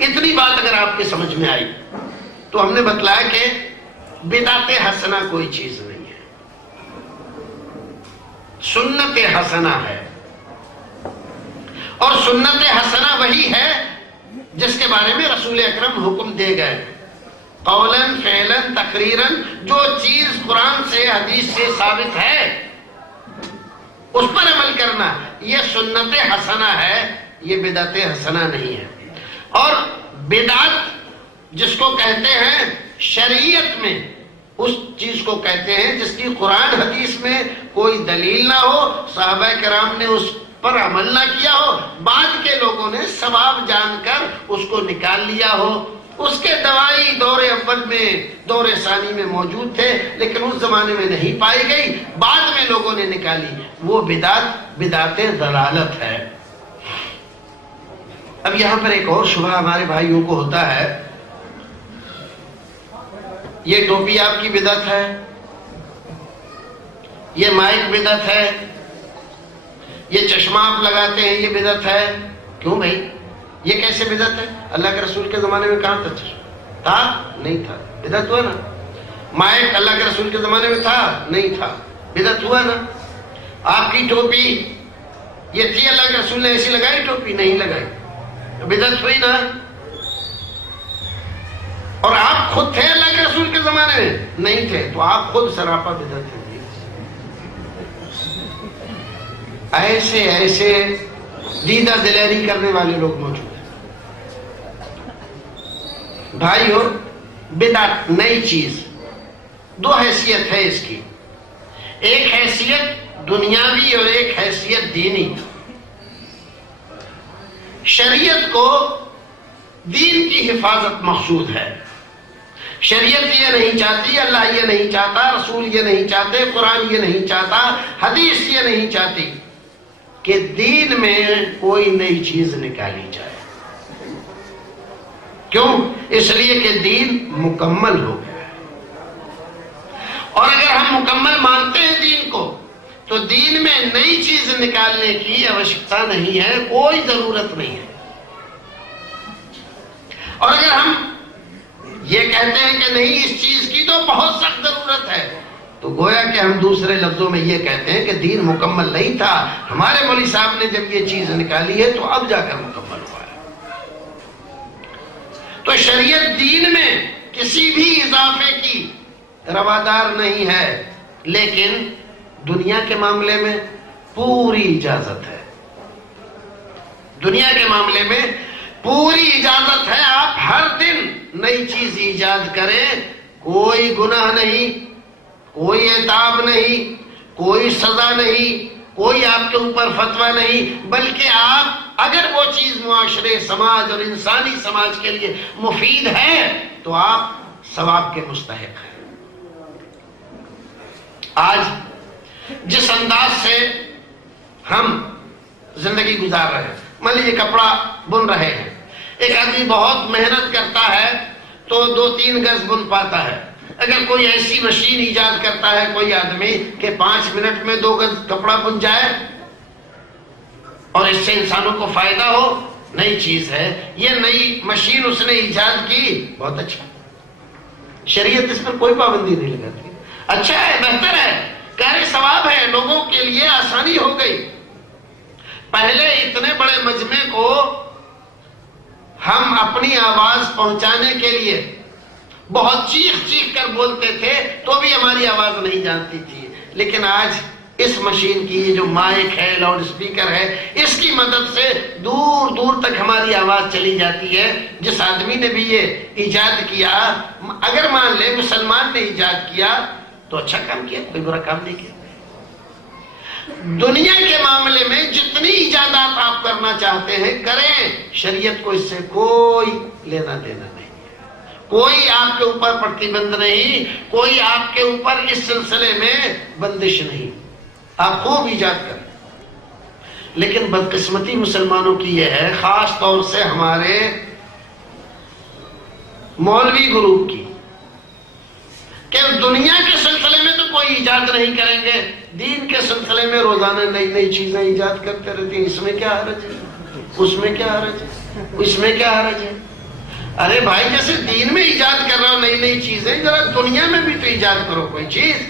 اتنی بات اگر آپ کے سمجھ میں آئی تو ہم نے بتلایا کہ بدعت حسنہ کوئی چیز نہیں ہے، سنت حسنہ ہے، اور سنت حسنہ وہی ہے جس کے بارے میں رسول اکرم حکم دے گئے، قولاً فعلاً تقریراً، جو چیز قرآن سے حدیث سے ثابت ہے اس پر عمل کرنا، یہ سنت حسنہ ہے، یہ بدعت حسنہ نہیں ہے۔ اور بدعت جس کو کہتے ہیں شریعت میں، اس چیز کو کہتے ہیں جس کی قرآن حدیث میں کوئی دلیل نہ ہو، صحابہ کرام نے اس پر عمل نہ کیا ہو، بعد کے لوگوں نے ثواب جان کر اس کو نکال لیا ہو، اس کے دوائی دور اول میں دور ثانی میں موجود تھے لیکن اس زمانے میں نہیں پائی گئی، بعد میں لوگوں نے نکالی، وہ بدعت ضلالت ہے۔ اب یہاں پر ایک اور شبہ ہمارے بھائیوں کو ہوتا ہے، یہ ٹوپی آپ کی بدعت ہے، یہ مائک بدعت ہے، یہ چشمہ آپ لگاتے ہیں یہ بدعت ہے۔ کیوں بھائی یہ کیسے بدعت ہے؟ اللہ کے رسول کے زمانے میں کہاں تھا چشمہ؟ تھا؟ نہیں تھا، بدعت ہوا نا۔ مائک اللہ کے رسول کے زمانے میں تھا؟ نہیں تھا، بدعت ہوا نا۔ آپ کی ٹوپی یہ تھی، اللہ کے رسول نے ایسی لگائی ٹوپی؟ نہیں لگائی، بدعت ہوئی نا۔ اور آپ خود تھے اللہ کے رسول کے زمانے میں؟ نہیں تھے، تو آپ خود سراپا بدعت ہیں۔ ایسے ایسے دیدہ دلیری کرنے والے لوگ موجود ہیں۔ بھائیو، بدعت نئی چیز، دو حیثیت ہے اس کی، ایک حیثیت دنیاوی اور ایک حیثیت دینی۔ شریعت کو دین کی حفاظت مقصود ہے، شریعت یہ نہیں چاہتی، اللہ یہ نہیں چاہتا، رسول یہ نہیں چاہتے، قرآن یہ نہیں چاہتا، حدیث یہ نہیں چاہتی کہ دین میں کوئی نئی چیز نکالی جائے۔ کیوں؟ اس لیے کہ دین مکمل ہو گیا ہے، اور اگر ہم مکمل مانتے ہیں دین کو تو دین میں نئی چیز نکالنے کی آوشکتا نہیں ہے، کوئی ضرورت نہیں ہے۔ اور اگر ہم یہ کہتے ہیں کہ نہیں اس چیز کی تو بہت سخت ضرورت ہے، تو گویا کہ ہم دوسرے لفظوں میں یہ کہتے ہیں کہ دین مکمل نہیں تھا، ہمارے مولوی صاحب نے جب یہ چیز نکالی ہے تو اب جا کر مکمل ہوا ہے۔ تو شریعت دین میں کسی بھی اضافے کی روادار نہیں ہے، لیکن دنیا کے معاملے میں پوری اجازت ہے، دنیا کے معاملے میں پوری اجازت ہے، آپ ہر دن نئی چیز ایجاد کریں، کوئی گناہ نہیں، کوئی عتاب نہیں، کوئی سزا نہیں، کوئی آپ کے اوپر فتویٰ نہیں، بلکہ آپ اگر وہ چیز معاشرے، سماج اور انسانی سماج کے لیے مفید ہے تو آپ ثواب کے مستحق ہیں۔ آج جس انداز سے ہم زندگی گزار رہے ہیں، مان لیجیے کپڑا بن رہے ہیں، ایک آدمی بہت محنت کرتا ہے تو 2-3 گز بن پاتا ہے۔ اگر کوئی ایسی مشین ایجاد کرتا ہے کوئی آدمی کہ 5 منٹ میں 2 گز کپڑا بن جائے اور اس سے انسانوں کو فائدہ ہو، نئی چیز ہے، یہ نئی مشین اس نے ایجاد کی، بہت اچھا، شریعت اس پر کوئی پابندی نہیں لگاتی، اچھا ہے، بہتر ہے، کار ثواب ہے، لوگوں کے لیے آسانی ہو گئی۔ پہلے اتنے بڑے مجمع کو ہم اپنی آواز پہنچانے کے لیے بہت چیخ چیخ کر بولتے تھے تو بھی ہماری آواز نہیں جانتی تھی، لیکن آج اس مشین کی یہ جو مائک ہے، لاؤڈ سپیکر ہے، اس کی مدد سے دور دور تک ہماری آواز چلی جاتی ہے۔ جس آدمی نے بھی یہ ایجاد کیا، اگر مان لے مسلمان نے ایجاد کیا تو اچھا کام کیا، کوئی برا کام نہیں کیا۔ دنیا کے معاملے میں جتنی ایجادات آپ کرنا چاہتے ہیں کریں، شریعت کو اس سے کوئی لینا دینا نہیں، کوئی آپ کے اوپر پرتیبند نہیں، کوئی آپ کے اوپر اس سلسلے میں بندش نہیں، آپ خوب ایجاد کریں۔ لیکن بدقسمتی مسلمانوں کی یہ ہے، خاص طور سے ہمارے مولوی گروپ کی، کہ دنیا کے سلسلے میں تو کوئی ایجاد نہیں کریں گے، دین کے سلسلے میں روزانہ نئی نئی چیزیں ایجاد کرتے رہتے ہیں۔ اس میں کیا حرج ہے، اس میں کیا حرج ہے، اس میں کیا حرج ہے؟ ارے بھائی جیسے دین میں ایجاد کر رہا ہو نئی نئی چیزیں، ذرا دنیا میں بھی تو ایجاد کرو کوئی چیز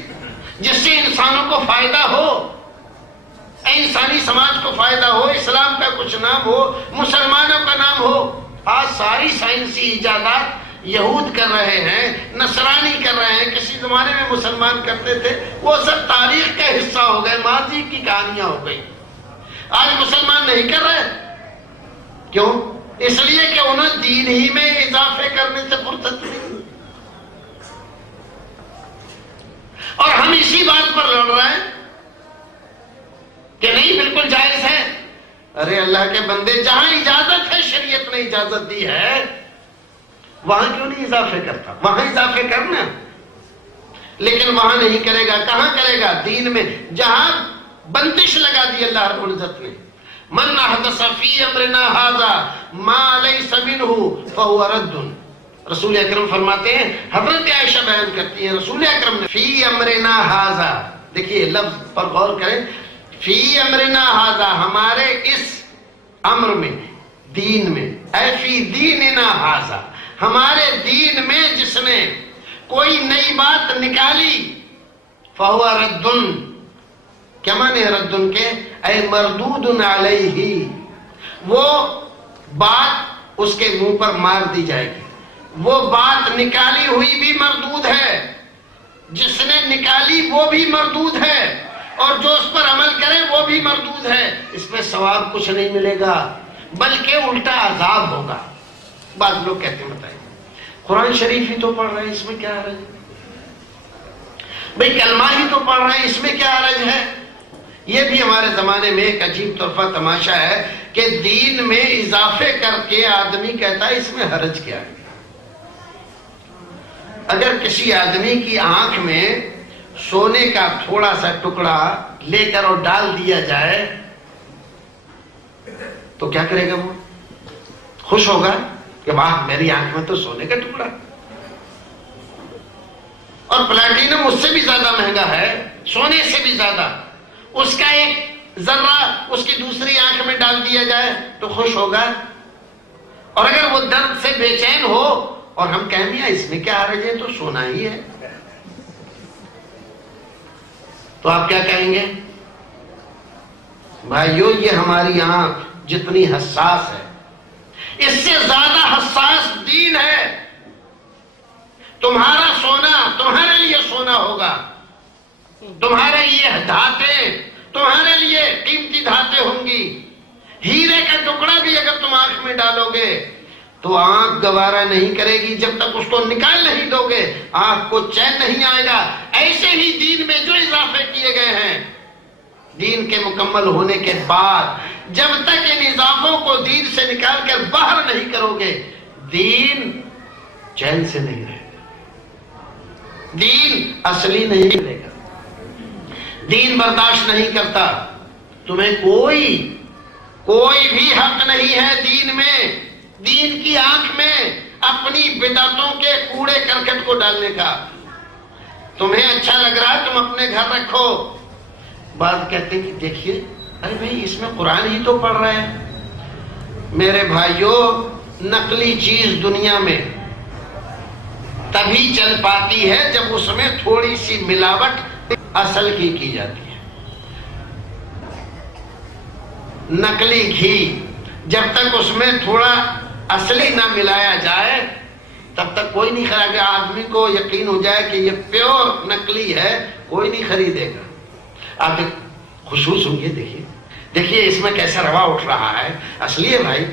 جس سے انسانوں کو فائدہ ہو، انسانی سماج کو فائدہ ہو، اسلام کا کچھ نام ہو، مسلمانوں کا نام ہو۔ آج ساری سائنسی ایجادات یہود کر رہے ہیں، نصرانی کر رہے ہیں، کسی زمانے میں مسلمان کرتے تھے، وہ سب تاریخ کا حصہ ہو گئے، ماضی کی کہانیاں ہو گئی۔ آج مسلمان نہیں کر رہے، کیوں؟ اس لیے کہ انہیں دین ہی میں اضافے کرنے سے فرصت نہیں، اور ہم اسی بات پر لڑ رہے ہیں کہ نہیں بالکل جائز ہے۔ ارے اللہ کے بندے، جہاں اجازت ہے، شریعت نے اجازت دی ہے، وہاں کیوں نہیں اضافے کرتا؟ وہاں اضافے کرنا، لیکن وہاں نہیں کرے گا۔ کہاں کرے گا؟ دین میں، جہاں بندش لگا دی اللہ رب العزت نے۔ من احدث فی امرنا ھذا ما لیس منہ فہو رد۔ رسول اکرم فرماتے ہیں، حضرت عائشہ بیان کرتی ہیں، رسول اکرم نے فی امرنا ھذا، دیکھیے لفظ پر غور کریں، فی امرنا ھذا، ہمارے اس امر میں، دین میں، اے فی دیننا ھذا، ہمارے دین میں جس نے کوئی نئی بات نکالی، فہو رد، کیا معنی ہے ردن کے؟ اے مردود علیہ، وہ بات اس کے منہ پر مار دی جائے گی، وہ بات نکالی ہوئی بھی مردود ہے، جس نے نکالی وہ بھی مردود ہے، اور جو اس پر عمل کرے وہ بھی مردود ہے۔ اس میں ثواب کچھ نہیں ملے گا، بلکہ الٹا عذاب ہوگا۔ بعض لوگ کہتے ہیں بتائیں قرآن شریف ہی تو پڑھ رہے ہیں، اس میں کیا حرج ہے؟ بھئی کلمہ ہی تو پڑھ رہے ہیں، اس میں کیا حرج ہے؟ یہ بھی ہمارے زمانے میں ایک عجیب طرفہ تماشا ہے کہ دین میں اضافے کر کے آدمی کہتا ہے اس میں حرج کیا ہے۔ اگر کسی آدمی کی آنکھ میں سونے کا تھوڑا سا ٹکڑا لے کر اور ڈال دیا جائے تو کیا کرے گا؟ وہ خوش ہوگا کہ واہ میری آنکھ میں تو سونے کا ٹکڑا، اور پلاٹینم اس سے بھی زیادہ مہنگا ہے، سونے سے بھی زیادہ، اس کا ایک ذرہ اس کی دوسری آنکھ میں ڈال دیا جائے تو خوش ہوگا؟ اور اگر وہ درد سے بے چین ہو اور ہم کہیں گے اس میں کیا حرج ہے، تو سونا ہی ہے، تو آپ کیا کہیں گے؟ بھائیو، یہ ہماری آنکھ جتنی حساس ہے، اس سے زیادہ حساس دین ہے۔ تمہارا سونا تمہارے لیے سونا ہوگا، تمہارے لیے دھاتیں تمہارے لیے قیمتی دھاتیں ہوں گی۔ ہیرے کا ٹکڑا بھی اگر تم آنکھ میں ڈالو گے تو آنکھ گوارا نہیں کرے گی، جب تک اس کو نکال نہیں دو گے آنکھ کو چین نہیں آئے گا۔ ایسے ہی دین میں جو اضافے کیے گئے ہیں، دین کے مکمل ہونے کے بعد جب تک ان اضافوں کو دین سے نکال کر باہر نہیں کرو گے، دین چین سے نہیں رہے گا، دین اصلی نہیں رہے گا، دین برداشت نہیں کرتا۔ تمہیں کوئی بھی حق نہیں ہے دین میں، دین کی آنکھ میں اپنی بدعتوں کے کوڑے کرکٹ کو ڈالنے کا۔ تمہیں اچھا لگ رہا ہے تم اپنے گھر رکھو۔ بعض کہتے ہیں کہ دیکھیے ارے بھائی اس میں قرآن ہی تو پڑھ رہے ہیں۔ میرے بھائیوں، نقلی چیز دنیا میں تبھی چل پاتی ہے جب اس میں تھوڑی سی ملاوٹ اصل کی جاتی ہے۔ نقلی گھی جب تک اس میں تھوڑا اصلی نہ ملایا جائے تب تک کوئی نہیں خریدے گا۔ آدمی کو یقین ہو جائے کہ یہ پیور نقلی ہے، کوئی نہیں خریدے گا۔ آپ خوشبو سنیے، دیکھیے اس میں کیسا روا اٹھ رہا ہے، اصلی ہے بھائی۔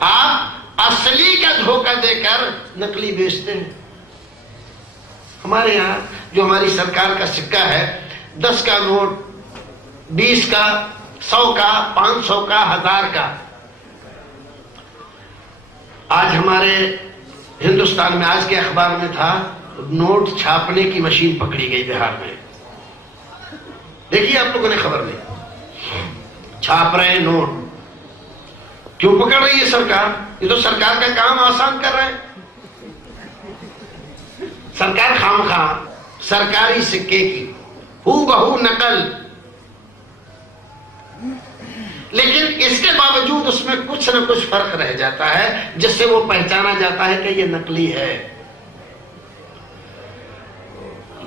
آپ اصلی کا دھوکہ دے کر نقلی بیچتے ہیں۔ ہمارے یہاں جو ہماری سرکار کا سکہ ہے، 10 کا نوٹ، 20 کا، 100 کا، 500 کا، 1000 کا، آج ہمارے ہندوستان میں آج کے اخبار میں تھا نوٹ چھاپنے کی مشین پکڑی گئی بہار میں۔ دیکھیے آپ لوگوں نے خبر نہیں، چھاپ رہے ہیں نوٹ۔ کیوں پکڑ رہی ہے سرکار؟ یہ تو سرکار کا کام آسان کر رہے ہیں۔ سرکار خامخواہ سرکاری سکے کی ہو بہو نقل لیکن اس کے باوجود اس میں کچھ نہ کچھ فرق رہ جاتا ہے جس سے وہ پہچانا جاتا ہے کہ یہ نقلی ہے۔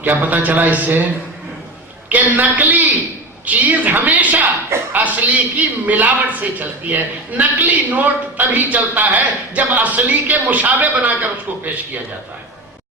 کیا پتا چلا اس سے؟ کہ نقلی چیز ہمیشہ اصلی کی ملاوٹ سے چلتی ہے۔ نقلی نوٹ تبھی چلتا ہے جب اصلی کے مشابہ بنا کر اس کو پیش کیا جاتا ہے۔